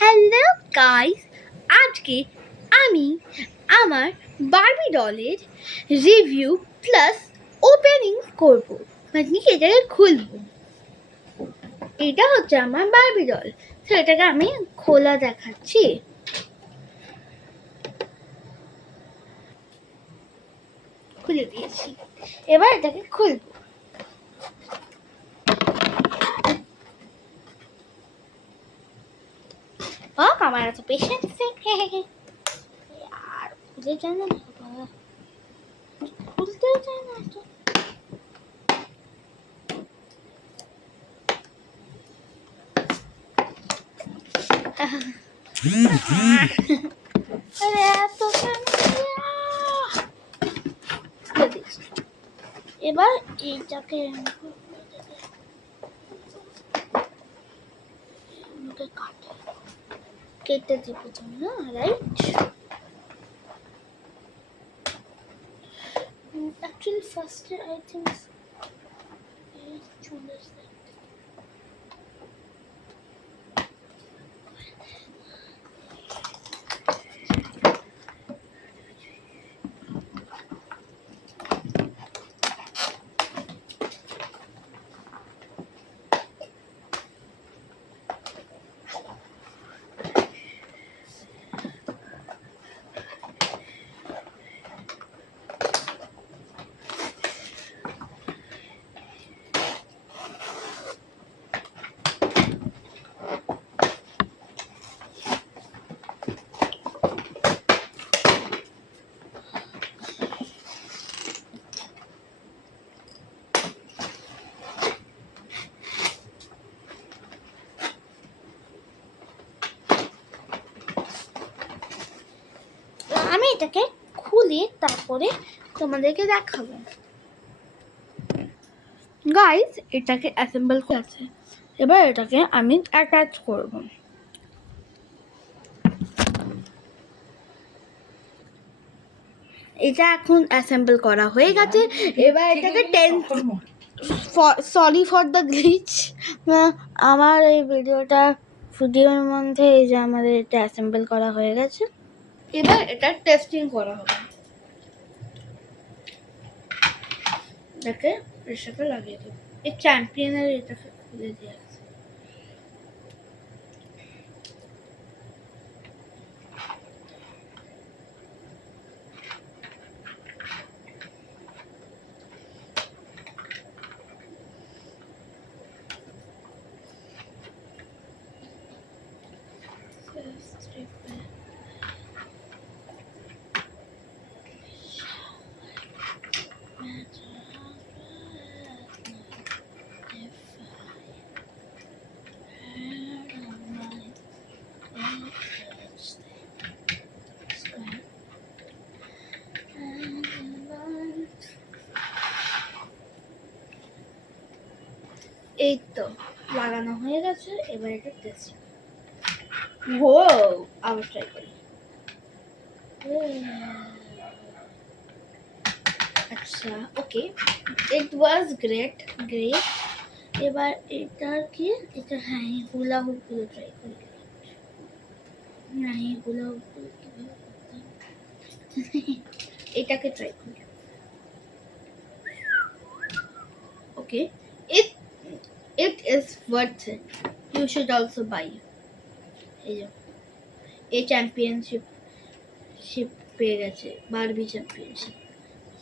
Hello guys, আজকে আমি আমার বারবি ডলের রিভিউ প্লাস ওপেনিং করব, মানে এটাকে খুলবো। এটা হচ্ছে আমার বারবি ডল, তো এটাকে আমি খোলা দেখাচ্ছি। খুলে দিয়েছি, এবার এটাকে খুলবো। আমার এত পেশেন্স আর খুলে যায় না, খুলতেও চায় না তো। এবার এইটাকে কেটে দিব না, right? Actually, first I think চলে আসছে। আমি এটাকে খুলে তারপরে তোমাদেরকে দেখাবো। গাইস, এটাকে অ্যাসেম্বল করেছে, এবার এটাকে আমি অ্যাটাচ করব। এটা এখন অ্যাসেম্বল করা হয়ে গেছে। এবার এটাকে সরি ফর দ্য গ্লিচ, আমার এই ভিডিওর মধ্যে এই যে আমাদের এটা অ্যাসেম্বল করা হয়ে গেছে। এবার এটা টেস্টিং করা হবে। এটাকে এর সাথে লাগিয়ে দেবো। এই চ্যাম্পিয়নের এটাকে খুলে দিয়ে আছে। এই তো লাগানো হয়ে গেছে, এবার এটা টেস্ট। ও আবার ট্রাই করি। আচ্ছা, ওকে, ইট ওয়াজ গ্রেট। এবার এটা কি, এটা হ্যাঁ হুলা হুপ গুলো ট্রাই করি। হ্যাঁ হুলা হুপ গুলো কিভাবে করতে হবে এটাকে ট্রাই করি। ওকে, it is worth it. You should also buy. এই চ্যাম্পিয়নশিপ পেয়ে গেছে, Barbie championship.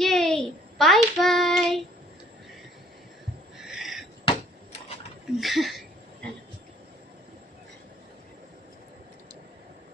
Yay! Bye bye.